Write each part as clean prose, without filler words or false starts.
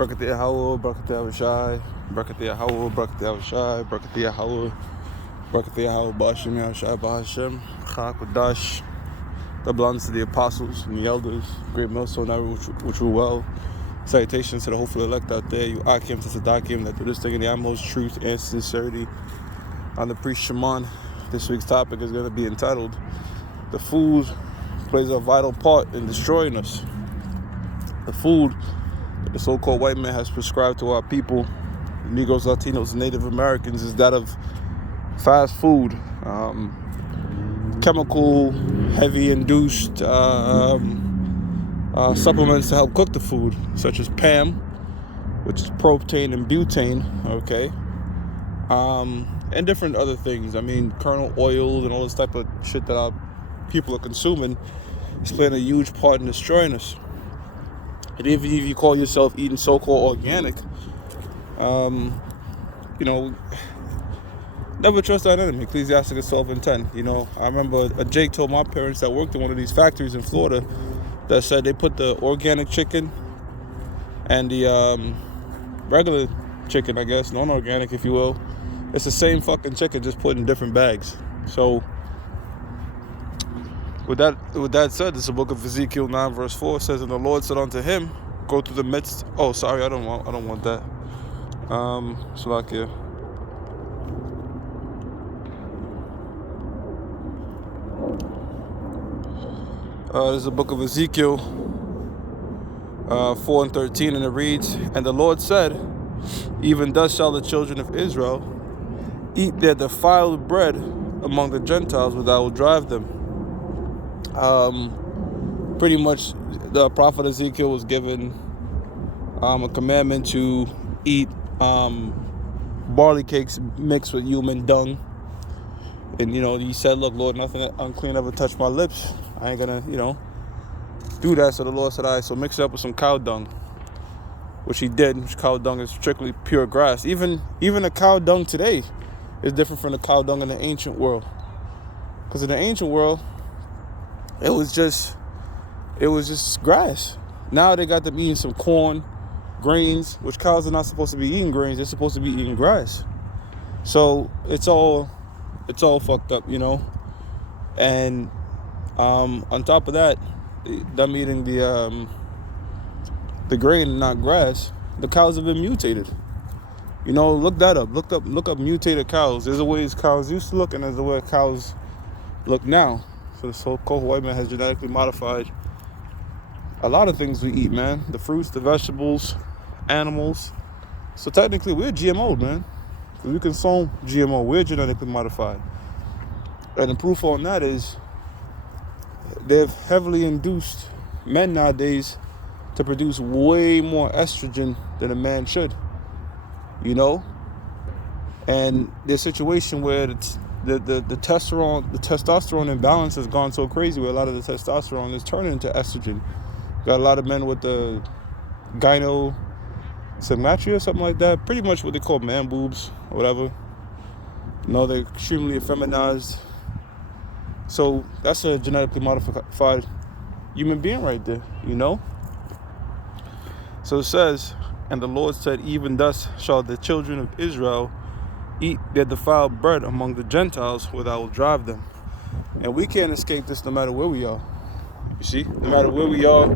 Brakati Yahweh, Brakati Yahushai, Brakati Yahweh, Brakati Yahushai, Brakati Yahweh, Brakati Yahweh, Ba'ashem Yahushai, Ba'ashem, Chak, that belongs to the apostles and the elders, great millstone, which were well. Salutations to the hopeful elect out there, you Akim to Sadakim, that do this thing in the utmost truth and sincerity. On the priest Shimon, this week's topic is going to be entitled, The Food Plays a Vital Part in Destroying Us. The food that the so-called white man has prescribed to our people, Negroes, Latinos, and Native Americans, is that of fast food, chemical, heavy induced supplements to help cook the food, such as PAM, which is propane and butane, okay, and different other things. I mean, kernel oils and all this type of shit that our people are consuming is playing a huge part in destroying us. And even if you call yourself eating so-called organic, never trust that enemy. Ecclesiastes 12:10. I remember Jake told my parents that worked in one of these factories in Florida that said they put the organic chicken and the regular chicken, I guess, non-organic, if you will. It's the same fucking chicken, just put in different bags. So, with that said, this is the book of Ezekiel 9 verse 4 says, and the Lord said unto him, go through the midst. Oh, sorry, I don't want that. Salakia. This is the book of Ezekiel 4:13, and it reads, and the Lord said, even thus shall the children of Israel eat their defiled bread among the Gentiles, where I will drive them. Pretty much the prophet Ezekiel was given a commandment to eat barley cakes mixed with human dung. And he said, look, Lord, nothing unclean ever touched my lips. I ain't gonna do that. So the Lord said, all right, so mix it up with some cow dung, which he did. Which cow dung is strictly pure grass. Even the cow dung today is different from the cow dung in the ancient world, because in the ancient world it was just grass. Now they got them eating some corn, grains, which cows are not supposed to be eating grains. They're supposed to be eating grass. So it's all fucked up, And on top of that, them eating the grain, not grass, the cows have been mutated. Look that up. Look up mutated cows. There's a way cows used to look, and there's a way cows look now. So the so-called white man has genetically modified a lot of things we eat, man. The fruits, the vegetables, animals. So technically, we're GMO, man. Because we consume GMO. We're genetically modified. And the proof on that is they've heavily induced men nowadays to produce way more estrogen than a man should. And there's a situation where the testosterone imbalance has gone so crazy, where a lot of the testosterone is turning into estrogen. Got a lot of men with the gynosomatria or something like that, pretty much what they call man boobs or whatever. They're extremely effeminized. So that's a genetically modified human being right there, So it says, and the Lord said, even thus shall the children of Israel eat their defiled bread among the Gentiles, where I will drive them. And we can't escape this no matter where we are. You see, no matter where we are,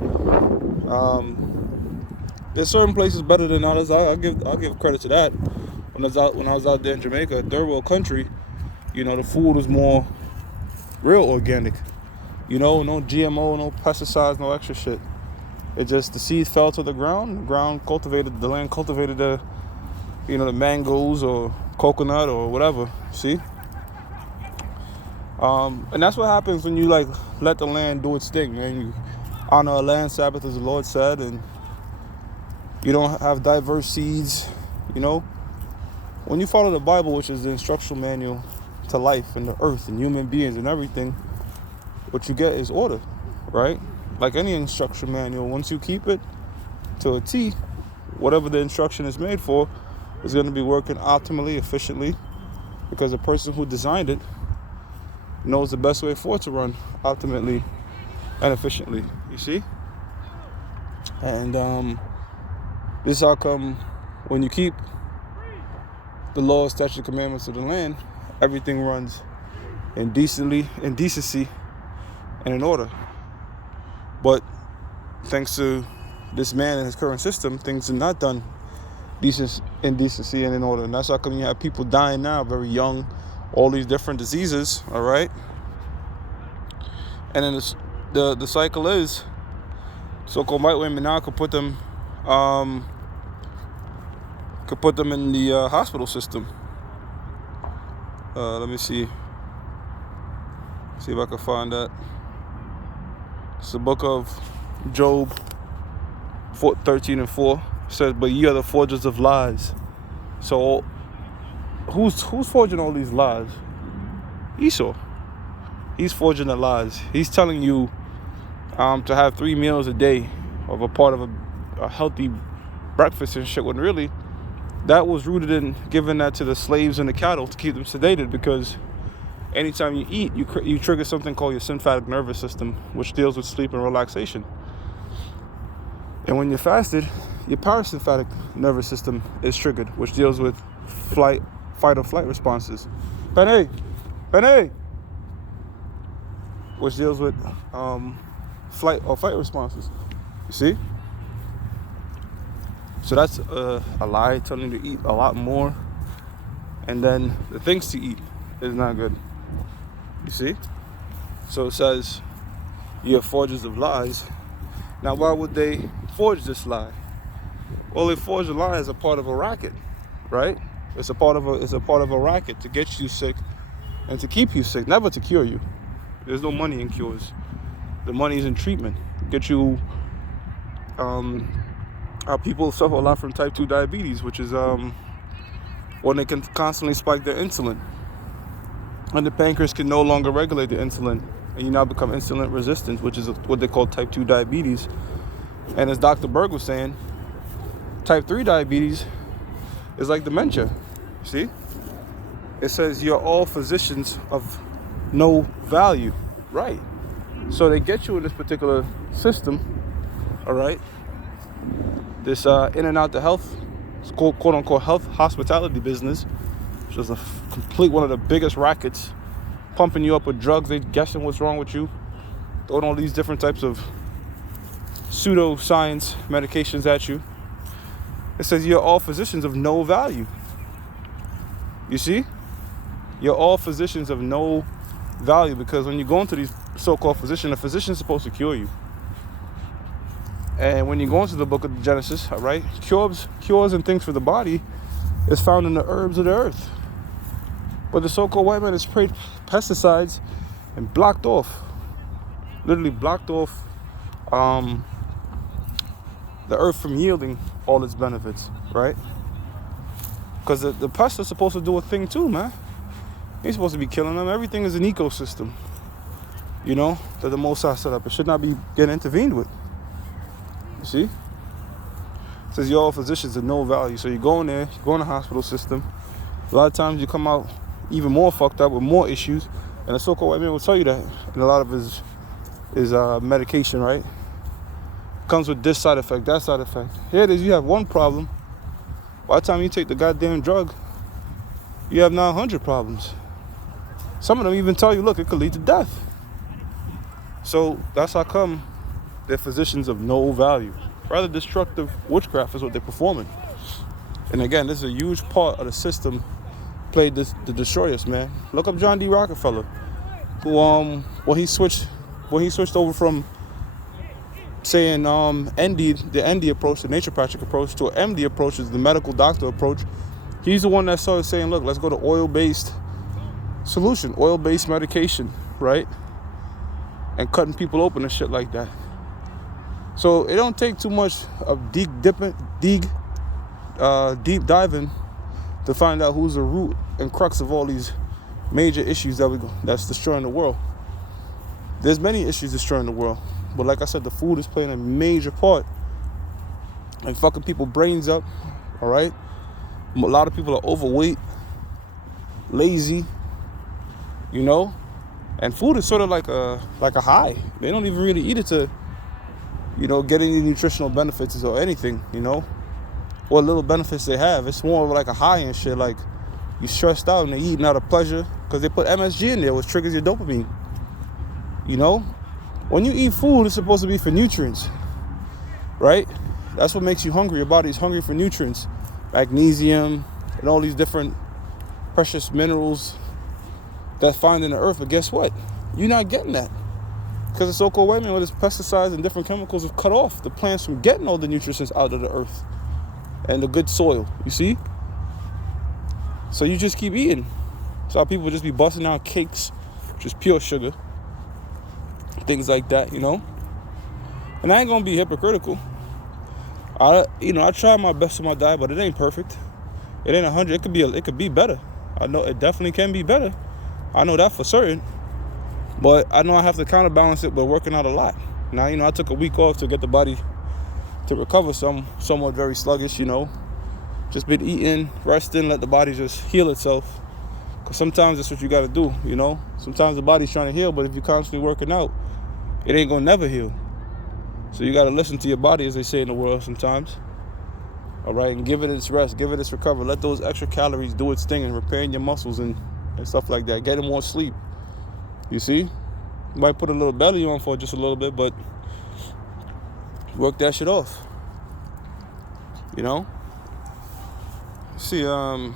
there's certain places better than others. I'll give credit to that. When I was out there in Jamaica, a third world country, the food was more real organic. No GMO, no pesticides, no extra shit. It just, the seeds fell to the land cultivated the mangoes or coconut or whatever. See? And that's what happens when you let the land do its thing, man. You honor a land Sabbath, as the Lord said, and you don't have diverse seeds. When you follow the Bible, which is the instructional manual to life and the earth and human beings and everything, what you get is order, right? Like any instruction manual, once you keep it to a T, whatever the instruction is made for is going to be working optimally, efficiently, because the person who designed it knows the best way for it to run optimally and efficiently, you see? And This is how come when you keep the laws, statutes, commandments of the land, everything runs in decency, and in order. But thanks to this man and his current system, things are not done in decency and in order. And that's how come you have people dying now, very young, all these different diseases, all right? And then the cycle is, so-called white women now could put them in the hospital system. Let me see if I can find that. It's the book of Job 13:4. Says, but ye are the forgers of lies. So who's forging all these lies? Esau. He's forging the lies. He's telling you to have 3 meals a day of a part of a healthy breakfast and shit, when really that was rooted in giving that to the slaves and the cattle to keep them sedated, because anytime you eat, you trigger something called your sympathetic nervous system, which deals with sleep and relaxation. And when you're fasted, your parasympathetic nervous system is triggered, which deals with fight or flight responses. Penny! Which deals with flight or fight responses. You see? So that's a lie, telling you to eat a lot more. And then the things to eat is not good. You see? So it says, you're forgers of lies. Now, why would they forge this lie? Well, they forge a lie as a part of a racket, right? It's a part of a racket to get you sick and to keep you sick, never to cure you. There's no money in cures. The money is in treatment. Get you. Our people suffer a lot from type 2 diabetes, which is when they can constantly spike their insulin, and the pancreas can no longer regulate the insulin, and you now become insulin resistant, which is what they call type 2 diabetes. And as Dr. Berg was saying, type 3 diabetes is like dementia. See? It says you're all physicians of no value. Right. So they get you in this particular system, all right? This in and out the health, quote unquote health hospitality business, which is a complete one of the biggest rackets, pumping you up with drugs, they guessing what's wrong with you, throwing all these different types of pseudoscience medications at you. It says you're all physicians of no value. You see? You're all physicians of no value, because when you go into these so-called physicians, a physician is supposed to cure you. And when you go into the book of Genesis, all right, cures and things for the body is found in the herbs of the earth. But the so-called white man has sprayed pesticides and literally blocked off the earth from yielding all its benefits, right? Because the pests are supposed to do a thing too, man. You're supposed to be killing them. Everything is an ecosystem, you know, that the Most High set up. It should not be getting intervened with. You see? It says you're all physicians of no value. So you go in there, you go in the hospital system. A lot of times you come out even more fucked up with more issues. And the so-called white man will tell you that in a lot of his medication, right? Comes with this side effect, that side effect. Here it is, you have one problem. By the time you take the goddamn drug, you have now 100 problems. Some of them even tell you, look, it could lead to death. So that's how come they're physicians of no value. Rather destructive witchcraft is what they're performing. And again, this is a huge part of the system played to destroy us, man. Look up John D. Rockefeller, who when he switched over from saying the ND approach, the naturopathic approach, to an MD approach, is the medical doctor approach. He's the one that started saying, look, let's go to oil-based solution, oil-based medication, right? And cutting people open and shit like that. So it don't take too much of deep diving to find out who's the root and crux of all these major issues that's destroying the world. There's many issues destroying the world, but like I said, the food is playing a major part and fucking people's brains up. All right, a lot of people are overweight, lazy, you know, and food is sort of like a high. They don't even really eat it to, you know, get any nutritional benefits or anything, you know. what little benefits they have. It's more of like a high and shit. Like, you stressed out and they eating out of pleasure because they put MSG in there, which triggers your dopamine. You know, when you eat food, it's supposed to be for nutrients, right? That's what makes you hungry. Your body's hungry for nutrients, magnesium and all these different precious minerals that find in the earth. But guess what? You're not getting that because the so-called white man with his pesticides and different chemicals have cut off the plants from getting all the nutrients out of the earth and the good soil. You see? So you just keep eating. So people just be busting out cakes, which is pure sugar, things like that, you know. And I ain't gonna be hypocritical. I try my best with my diet, but it ain't perfect. It ain't 100. It could be better. I know it definitely can be better. I know that for certain. But I know I have to counterbalance it by working out a lot. Now, I took a week off to get the body to recover somewhat very sluggish, Just been eating, resting, let the body just heal itself. Because sometimes that's what you got to do, Sometimes the body's trying to heal, but if you're constantly working out, it ain't going to never heal. So you got to listen to your body, as they say in the world sometimes. All right, and give it its rest, give it its recovery. Let those extra calories do its thing in repairing your muscles and stuff like that. Getting more sleep. You see? You might put a little belly on for just a little bit, but work that shit off. See, the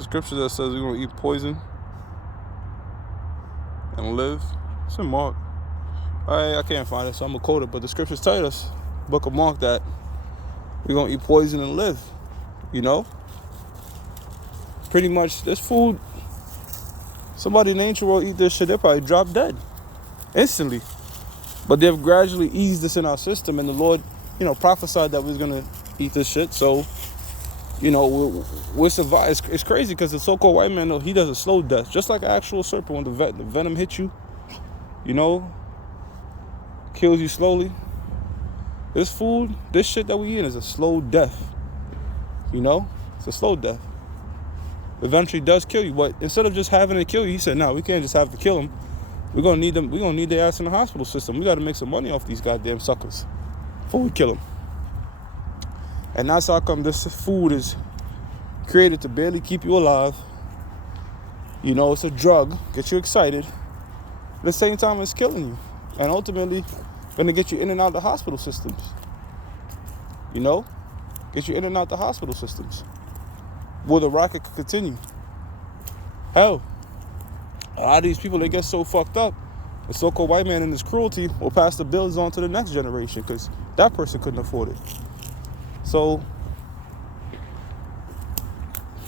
scripture that says we're going to eat poison and live. It's in Mark. I can't find it, so I'm going to quote it. But the scriptures tell us, book of Mark, that we're going to eat poison and live. Pretty much, this food, somebody in the ancient world eat this shit, they'll probably drop dead instantly. But they've gradually eased this in our system, and the Lord, prophesied that we was going to eat this shit. So, we're survive. It's crazy because the so-called white man, he does a slow death. Just like an actual serpent, when the venom hits you, kills you slowly. This food, this shit that we eat is a slow death. It's a slow death. Eventually does kill you, but instead of just having it kill you, he said, no, we can't just have to kill them. We're gonna need them. We're gonna need their ass in the hospital system. We got to make some money off these goddamn suckers before we kill them. And that's how come this food is created to barely keep you alive. It's a drug, get you excited. At the same time, it's killing you, and ultimately, gonna get you in and out of the hospital systems. Get you in and out the hospital systems. Where the racket could continue. Hell, a lot of these people, they get so fucked up, the so-called white man and his cruelty will pass the bills on to the next generation because that person couldn't afford it. So,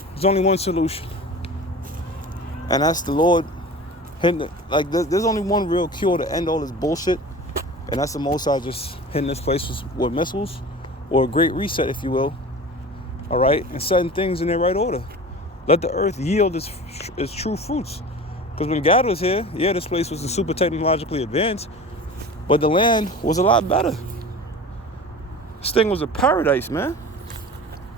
there's only one solution. And that's the Lord. Like, there's only one real cure to end all this bullshit. And that's the Most High just hitting this place with missiles, or a great reset, if you will. All right, and setting things in their right order. Let the earth yield its true fruits. Because when God was here, yeah, this place was super technologically advanced, but the land was a lot better. This thing was a paradise, man.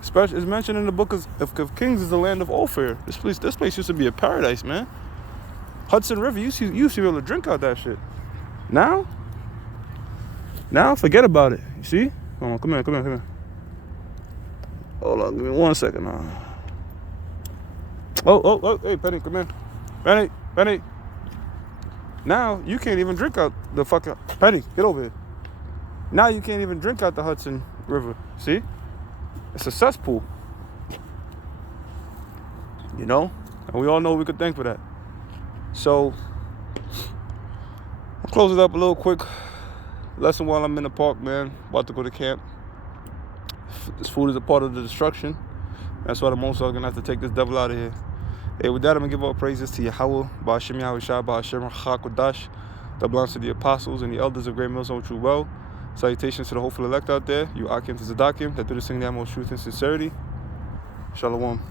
Especially, it's mentioned in the book of Kings is the land of Ophir. This place used to be a paradise, man. Hudson River, you used to be able to drink out that shit. Now, forget about it. You see? Come here. Hold on, give me 1 second now. Oh, hey, Penny, come here. Penny. Now, you can't even drink out the fucking... Penny, get over here. Now you can't even drink out the Hudson River. See? It's a cesspool. And we all know we could thank for that. So, I'll close it up a little quick. Lesson while I'm in the park, man. About to go to camp. This food is a part of the destruction. That's why the Most High are going to have to take this devil out of here. Hey, with that, I'm going to give all praises to Yahweh, Ba'ashem Yahweh Shah, Ba'ashem Chakodash, that belongs to the apostles and the elders of Great Millstone True Well. Salutations to the hopeful elect out there, you Akim to Zadakim, that do this thing that most truth and sincerity. Shalom.